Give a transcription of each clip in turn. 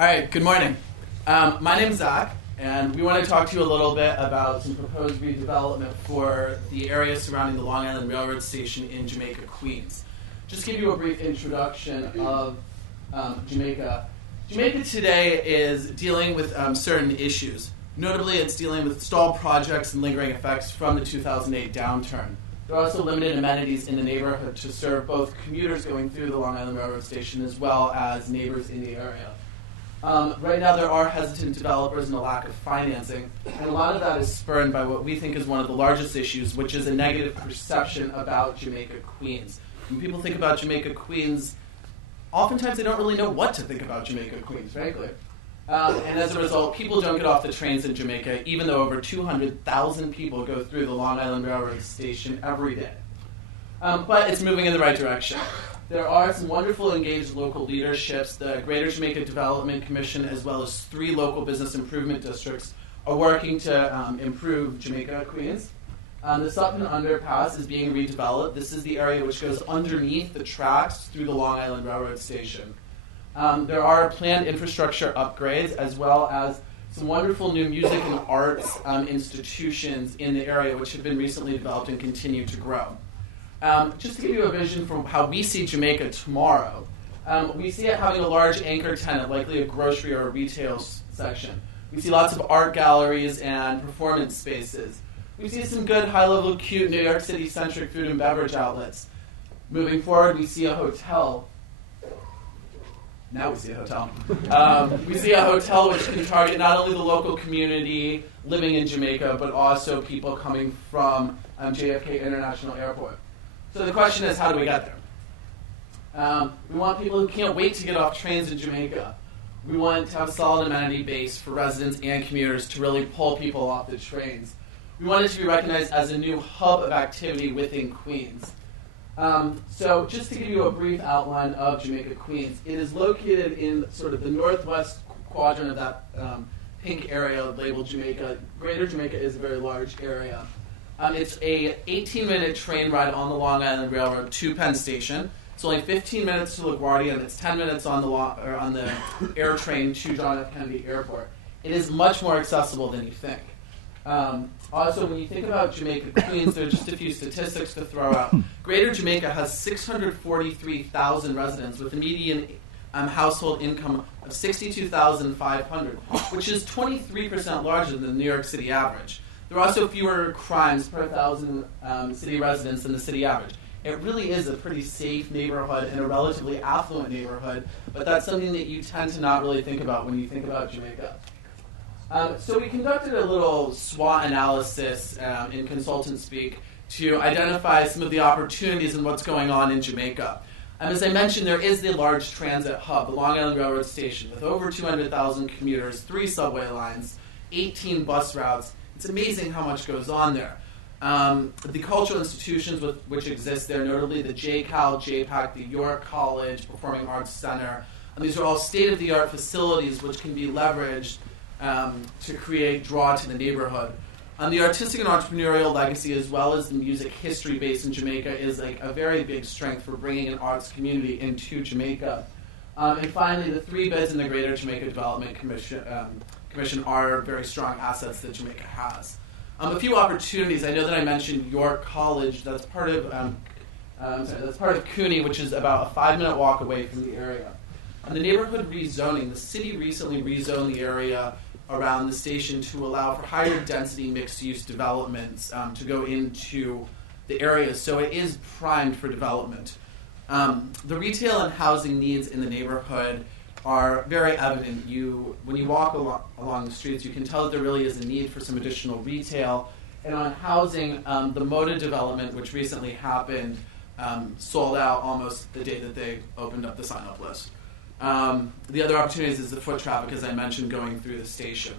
All right, good morning. My name's Zach, and we want to talk to you a little bit about some proposed redevelopment for the area surrounding the Long Island Railroad Station in Jamaica, Queens. Just give you a brief introduction of Jamaica. Jamaica today is dealing with certain issues. Notably, it's dealing with stalled projects and lingering effects from the 2008 downturn. There are also limited amenities in the neighborhood to serve both commuters going through the Long Island Railroad Station as well as neighbors in the area. Right now there are hesitant developers and a lack of financing, and a lot of that is spurred by what we think is one of the largest issues, which is a negative perception about Jamaica, Queens. When people think about Jamaica, Queens, oftentimes they don't really know what to think about Jamaica, Queens, frankly. And as a result, people don't get off the trains in Jamaica, even though over 200,000 people go through the Long Island Railroad Station every day. But it's moving in the right direction. There are some wonderful engaged local leaderships. The Greater Jamaica Development Commission, as well as 3 local business improvement districts, are working to improve Jamaica, Queens. The Sutton Underpass is being redeveloped. This is the area which goes underneath the tracks through the Long Island Railroad Station. There are planned infrastructure upgrades, as well as some wonderful new music and arts institutions in the area, which have been recently developed and continue to grow. Just to give you a vision from how we see Jamaica tomorrow, we see it having a large anchor tenant, likely a grocery or a retail section. We see lots of art galleries and performance spaces. We see some good, high-level, cute New York City-centric food and beverage outlets. Moving forward, we see a hotel. Now we see a hotel. We see a hotel which can target not only the local community living in Jamaica, but also people coming from JFK International Airport. So the question is, how do we get there? We want people who can't wait to get off trains in Jamaica. We want to have a solid amenity base for residents and commuters to really pull people off the trains. We want it to be recognized as a new hub of activity within Queens. So just to give you a brief outline of Jamaica, Queens, it is located in sort of the northwest quadrant of that pink area labeled Jamaica. Greater Jamaica is a very large area. It's a 18-minute train ride on the Long Island Railroad to Penn Station. It's only 15 minutes to LaGuardia, and it's 10 minutes on the air train to John F. Kennedy Airport. It is much more accessible than you think. Also, when you think about Jamaica, Queens, there are just a few statistics to throw out. Greater Jamaica has 643,000 residents with a median household income of $62,500, which is 23% larger than the New York City average. There are also fewer crimes per 1,000 city residents than the city average. It really is a pretty safe neighborhood and a relatively affluent neighborhood, but that's something that you tend to not really think about when you think about Jamaica. So we conducted a little SWOT analysis in consultant speak to identify some of the opportunities and what's going on in Jamaica. As I mentioned, there is the large transit hub, the Long Island Railroad Station, with over 200,000 commuters, 3 subway lines, 18 bus routes. It's amazing how much goes on there. The cultural institutions which exist there, notably the JCAL, JPAC, the York College Performing Arts Center, and these are all state-of-the-art facilities which can be leveraged to create draw to the neighborhood. The artistic and entrepreneurial legacy, as well as the music history base in Jamaica, is like a very big strength for bringing an arts community into Jamaica. And finally, the 3 bids in the Greater Jamaica Development Commission are very strong assets that Jamaica has. A few opportunities. I know that I mentioned York College. That's part of CUNY, which is about a 5-minute walk away from the area. On the neighborhood rezoning, the city recently rezoned the area around the station to allow for higher density mixed-use developments to go into the area, so it is primed for development. The retail and housing needs in the neighborhood are very evident. When you walk along the streets, you can tell that there really is a need for some additional retail. And on housing, the MODA development, which recently happened, sold out almost the day that they opened up the sign-up list. The other opportunities is the foot traffic, as I mentioned, going through the station.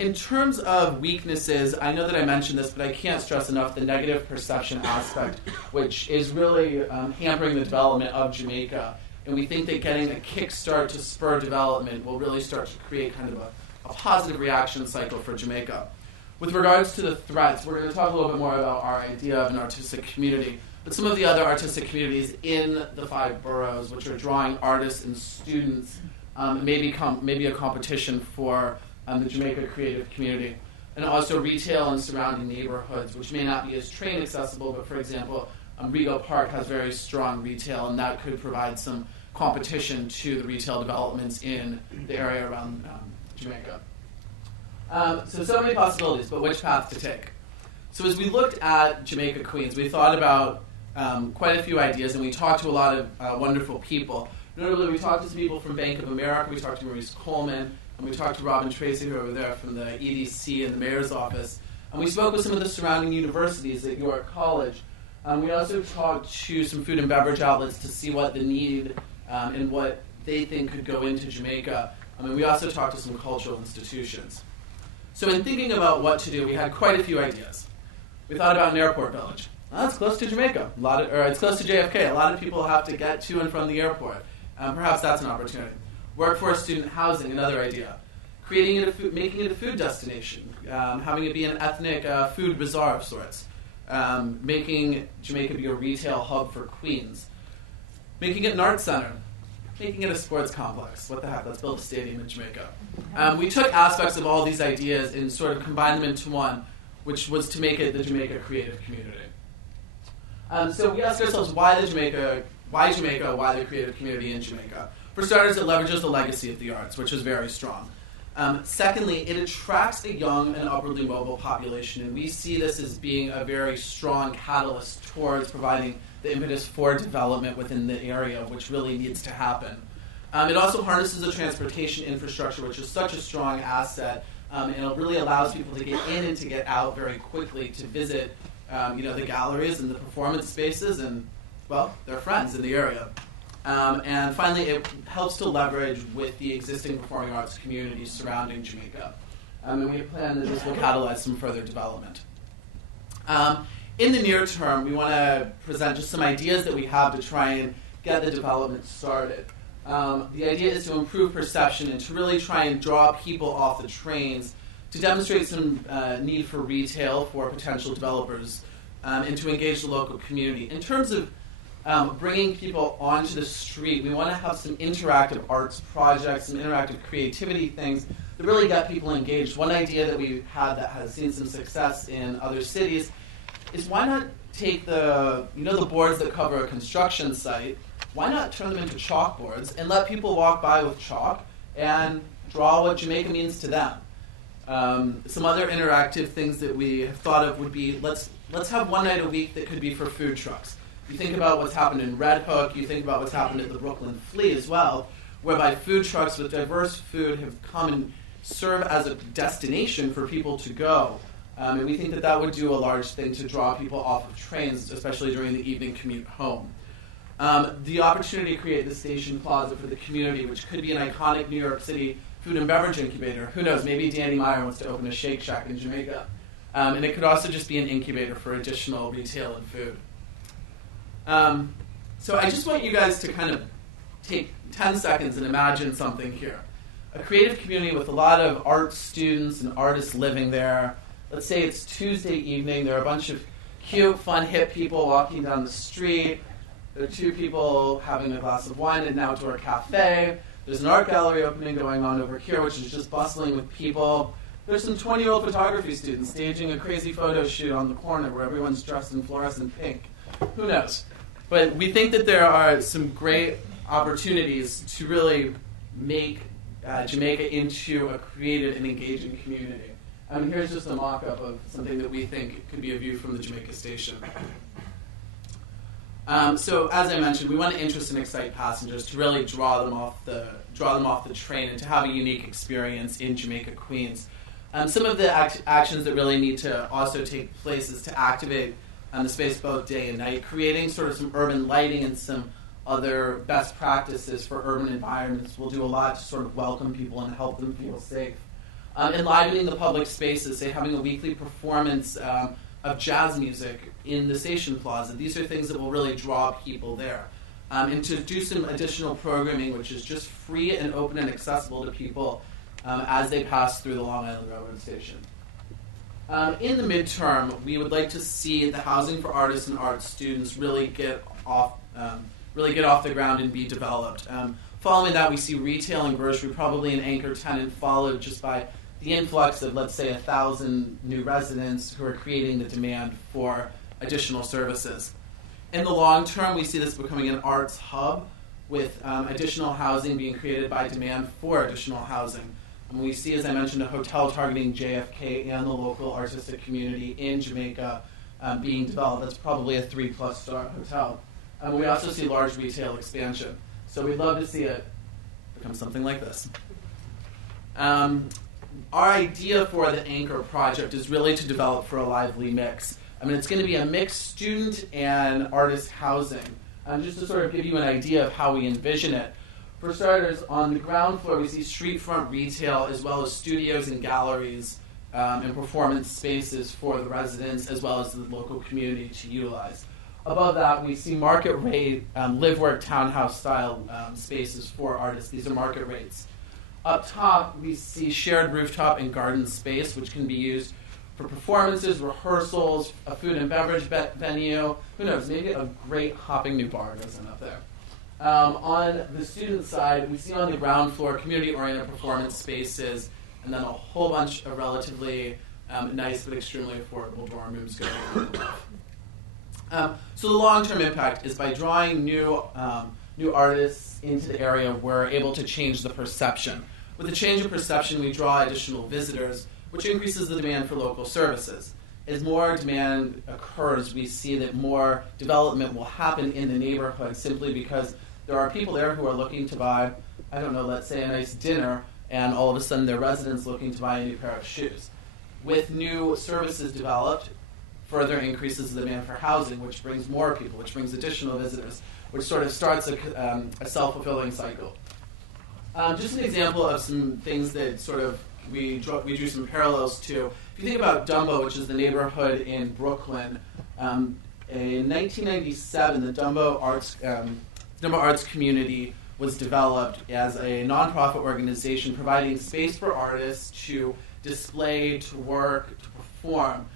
In terms of weaknesses, I know that I mentioned this, but I can't stress enough the negative perception aspect, which is really hampering the development of Jamaica. And we think that getting a kickstart to spur development will really start to create kind of a positive reaction cycle for Jamaica. With regards to the threats, we're going to talk a little bit more about our idea of an artistic community. But some of the other artistic communities in the 5 boroughs, which are drawing artists and students maybe a competition for the Jamaica creative community. And also retail and surrounding neighborhoods, which may not be as train accessible, but for example, Rego Park has very strong retail, and that could provide some competition to the retail developments in the area around Jamaica. So many possibilities, but which path to take? So as we looked at Jamaica Queens, we thought about quite a few ideas, and we talked to a lot of wonderful people. Notably, we talked to some people from Bank of America, we talked to Maurice Coleman, and we talked to Robin Tracy, who are over there from the EDC and the mayor's office. And we spoke with some of the surrounding universities at York College. We also talked to some food and beverage outlets to see what the need and what they think could go into Jamaica. And we also talked to some cultural institutions. So in thinking about what to do, we had quite a few ideas. We thought about an airport village. Well, it's close to Jamaica. It's close to JFK. A lot of people have to get to and from the airport. Perhaps that's an opportunity. Workforce student housing, another idea. Making it a food destination, having it be an ethnic food bazaar of sorts. Making Jamaica be a retail hub for Queens. Making it an arts center. Making it a sports complex. What the heck, let's build a stadium in Jamaica. We took aspects of all these ideas and sort of combined them into one, which was to make it the Jamaica creative community. So we asked ourselves, why Jamaica, why the creative community in Jamaica? For starters, it leverages the legacy of the arts, which is very strong. Secondly, it attracts a young and upwardly mobile population, and we see this as being a very strong catalyst towards providing the impetus for development within the area, which really needs to happen. It also harnesses the transportation infrastructure, which is such a strong asset, and it really allows people to get in and to get out very quickly to visit the galleries and the performance spaces and, well, their friends in the area. And finally, it helps to leverage with the existing performing arts communities surrounding Jamaica. And we plan that this will catalyze some further development. In the near term, we want to present just some ideas that we have to try and get the development started. The idea is to improve perception and to really try and draw people off the trains, to demonstrate some need for retail for potential developers, and to engage the local community. In terms of bringing people onto the street, we want to have some interactive arts projects, some interactive creativity things that really get people engaged. One idea that we had that has seen some success in other cities is why not take the boards that cover a construction site, why not turn them into chalkboards and let people walk by with chalk and draw what Jamaica means to them. Some other interactive things that we have thought of would be, let's have one night a week that could be for food trucks. You think about what's happened in Red Hook, you think about what's happened at the Brooklyn Flea as well, whereby food trucks with diverse food have come and serve as a destination for people to go. And we think that that would do a large thing to draw people off of trains, especially during the evening commute home. The opportunity to create the Station Plaza for the community, which could be an iconic New York City food and beverage incubator. Who knows, maybe Danny Meyer wants to open a Shake Shack in Jamaica. And it could also just be an incubator for additional retail and food. So I just want you guys to kind of take 10 seconds and imagine something here. A creative community with a lot of art students and artists living there. Let's say it's Tuesday evening. There are a bunch of cute, fun, hip people walking down the street. There are two people having a glass of wine at an outdoor cafe. There's an art gallery opening going on over here, which is just bustling with people. There's some 20-year-old photography students staging a crazy photo shoot on the corner where everyone's dressed in fluorescent pink. Who knows? But we think that there are some great opportunities to really make Jamaica into a creative and engaging community. Here's just a mock-up of something that we think could be a view from the Jamaica Station. So, as I mentioned, we want to interest and excite passengers to really draw them off the train and to have a unique experience in Jamaica Queens. Some of the actions that really need to also take place is to activate the space both day and night, creating sort of some urban lighting and some other best practices for urban environments will do a lot to sort of welcome people and help them feel safe. Enlivening the public spaces, say having a weekly performance of jazz music in the Station Plaza. These are things that will really draw people there. And to do some additional programming, which is just free and open and accessible to people as they pass through the Long Island Railroad Station. In the midterm, we would like to see the housing for artists and art students really get off the ground and be developed. Following that, we see retail and grocery, probably an anchor tenant, followed just by the influx of, let's say, 1,000 new residents who are creating the demand for additional services. In the long term, we see this becoming an arts hub with additional housing being created by demand for additional housing. And we see, as I mentioned, a hotel targeting JFK and the local artistic community in Jamaica being developed. That's probably a 3+ star hotel. We also see large retail expansion. So we'd love to see it become something like this. Our idea for the Anchor project is really to develop for a lively mix. It's going to be a mixed student and artist housing. Just to sort of give you an idea of how we envision it. For starters, on the ground floor, we see street front retail as well as studios and galleries and performance spaces for the residents as well as the local community to utilize. Above that, we see market rate, live-work townhouse style spaces for artists. These are market rates. Up top, we see shared rooftop and garden space, which can be used for performances, rehearsals, a food and beverage venue. Who knows, maybe a great hopping new bar goes in up there. On the student side, we see on the ground floor community-oriented performance spaces, and then a whole bunch of relatively nice but extremely affordable dorm rooms going on. So the long-term impact is by drawing new artists into the area, we're able to change the perception. With the change of perception, we draw additional visitors, which increases the demand for local services. As more demand occurs, we see that more development will happen in the neighborhood simply because there are people there who are looking to buy, I don't know, let's say a nice dinner, and all of a sudden they're residents looking to buy a new pair of shoes. With new services developed, further increases the demand for housing, which brings more people, which brings additional visitors, which sort of starts a self-fulfilling cycle. Just an example of some things that sort of we drew some parallels to. If you think about Dumbo, which is the neighborhood in Brooklyn, in 1997, the Dumbo Arts Community was developed as a nonprofit organization providing space for artists to display, to work, to perform.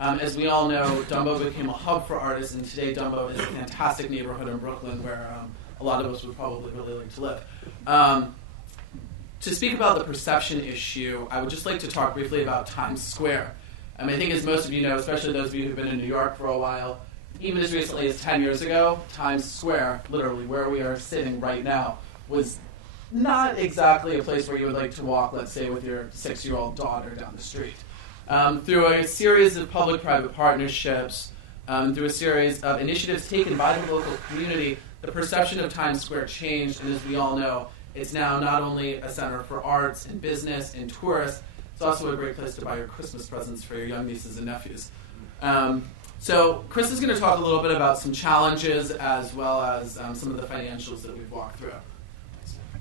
As we all know, Dumbo became a hub for artists, and today Dumbo is a fantastic neighborhood in Brooklyn where a lot of us would probably really like to live. To speak about the perception issue, I would just like to talk briefly about Times Square. I think as most of you know, especially those of you who've been in New York for a while, even as recently as 10 years ago, Times Square, literally where we are sitting right now, was not exactly a place where you would like to walk, let's say, with your 6-year-old daughter down the street. Through a series of public-private partnerships, through a series of initiatives taken by the local community, the perception of Times Square changed, and as we all know, it's now not only a center for arts and business and tourists, it's also a great place to buy your Christmas presents for your young nieces and nephews. So Chris is going to talk a little bit about some challenges as well as some of the financials that we've walked through.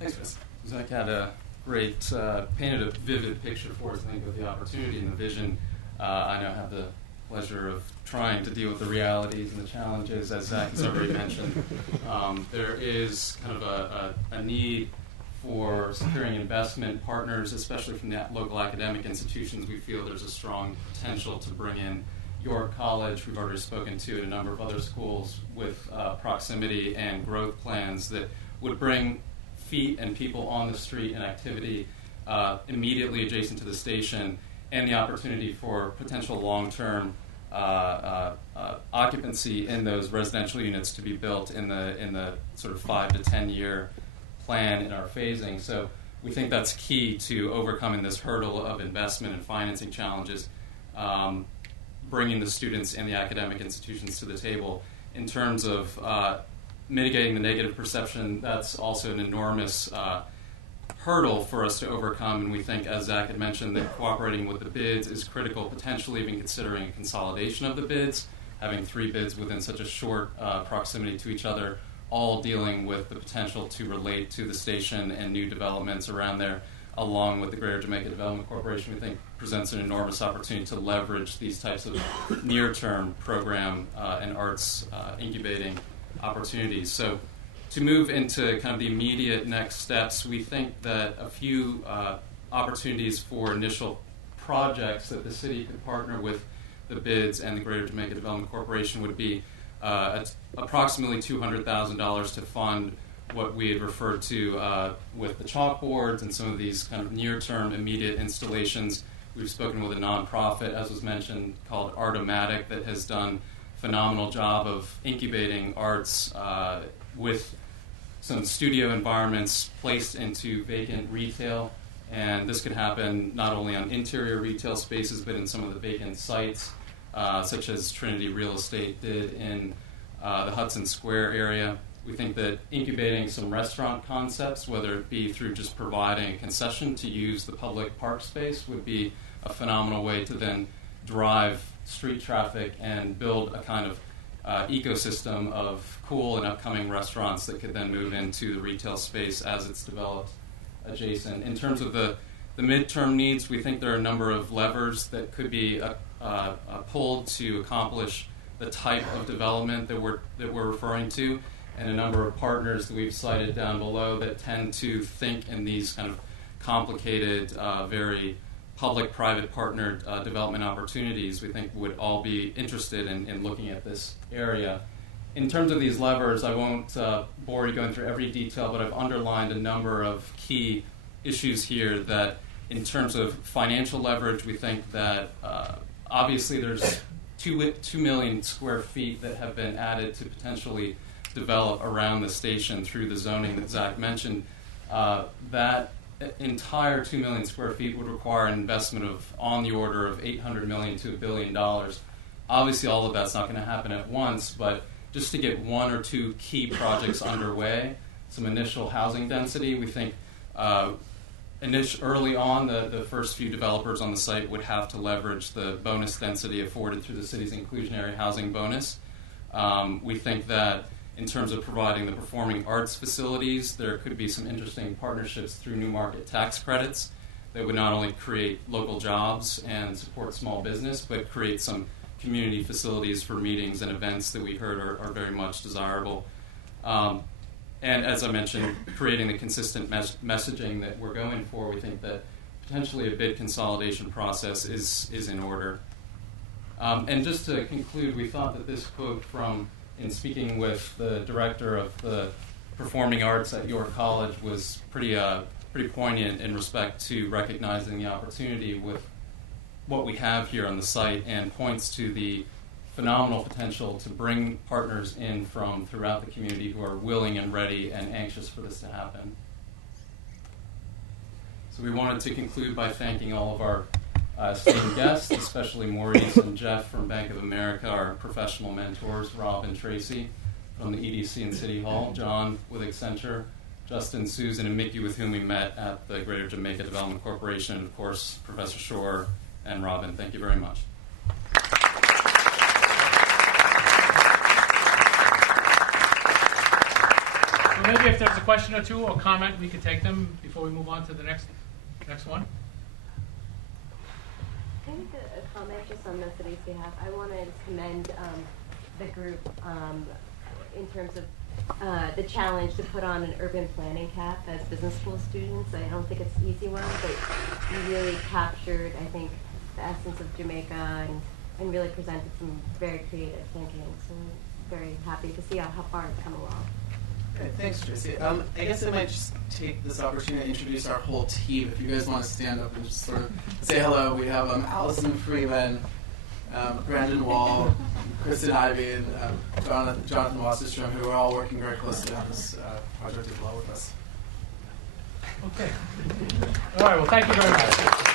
Thanks, Chris. Zach had a great, painted a vivid picture for us, I think, of the opportunity and the vision. I now have the pleasure of trying to deal with the realities and the challenges, as Zach has already mentioned. There is kind of a need for securing investment partners, especially from the local academic institutions. We feel there's a strong potential to bring in York College. We've already spoken to a number of other schools with proximity and growth plans that would bring feet and people on the street and activity immediately adjacent to the station, and the opportunity for potential long-term occupancy in those residential units to be built in the sort of 5 to 10 year plan in our phasing. So we think that's key to overcoming this hurdle of investment and financing challenges, bringing the students and the academic institutions to the table. In terms of mitigating the negative perception, that's also an enormous hurdle for us to overcome, and we think, as Zach had mentioned, that cooperating with the bids is critical, potentially even considering a consolidation of the bids, having 3 bids within such a short proximity to each other, all dealing with the potential to relate to the station and new developments around there, along with the Greater Jamaica Development Corporation, we think presents an enormous opportunity to leverage these types of near-term program and arts incubating opportunities. So to move into kind of the immediate next steps, we think that a few opportunities for initial projects that the city could partner with the bids and the Greater Jamaica Development Corporation would be approximately $200,000 to fund what we had referred to with the chalkboards and some of these kind of near-term immediate installations. We've spoken with a nonprofit, as was mentioned, called Artomatic, that has done a phenomenal job of incubating arts with some studio environments placed into vacant retail. And this could happen not only on interior retail spaces, but in some of the vacant sites, such as Trinity Real Estate did in the Hudson Square area. We think that incubating some restaurant concepts, whether it be through just providing a concession to use the public park space, would be a phenomenal way to then drive street traffic and build a kind of ecosystem of cool and upcoming restaurants that could then move into the retail space as it's developed adjacent. In terms of the midterm needs, we think there are a number of levers that could be pulled to accomplish the type of development that we're referring to, and a number of partners that we've cited down below that tend to think in these kind of complicated, very public-private partnered development opportunities. We think would all be interested in looking at this area. In terms of these levers, I won't bore you going through every detail, but I've underlined a number of key issues here that in terms of financial leverage, we think that obviously there's 2 million square feet that have been added to potentially develop around the station through the zoning that Zach mentioned. That entire 2 million square feet would require an investment of on the order of $800 million to $1 billion. Obviously, all of that's not going to happen at once, but just to get 1 or 2 key projects underway, some initial housing density, we think early on the first few developers on the site would have to leverage the bonus density afforded through the city's inclusionary housing bonus. We think that in terms of providing the performing arts facilities, there could be some interesting partnerships through new market tax credits that would not only create local jobs and support small business, but create some community facilities for meetings and events that we heard are very much desirable. And as I mentioned, creating the consistent messaging that we're going for, we think that potentially a bid consolidation process is in order. And just to conclude, we thought that this quote in speaking with the director of the performing arts at York College was pretty poignant in respect to recognizing the opportunity with what we have here on the site, and points to the phenomenal potential to bring partners in from throughout the community who are willing and ready and anxious for this to happen. So we wanted to conclude by thanking all of our esteemed guests, especially Maurice and Jeff from Bank of America, our professional mentors, Rob and Tracy from the EDC and City Hall, John with Accenture, Justin, Susan, and Mickey, with whom we met at the Greater Jamaica Development Corporation, and of course, Professor Shore and Robin. Thank you very much. Well, maybe if there's a question or two or comment, we could take them before we move on to the next one. Can I make a comment just on the city's behalf? I want to commend the group in terms of the challenge to put on an urban planning cap as business school students. I don't think it's an easy one, but you really captured, I think, the essence of Jamaica and really presented some very creative thinking. So I'm very happy to see how far it's come along. Okay, thanks, Tracy. I guess I might just take this opportunity to introduce our whole team. If you guys want to stand up and just sort of say hello, we have Allison Freeman, Brandon Wall, Kristen Ivey, and Jonathan Wasserstrom, who are all working very closely on this project as well with us. Okay. All right, well, thank you very much.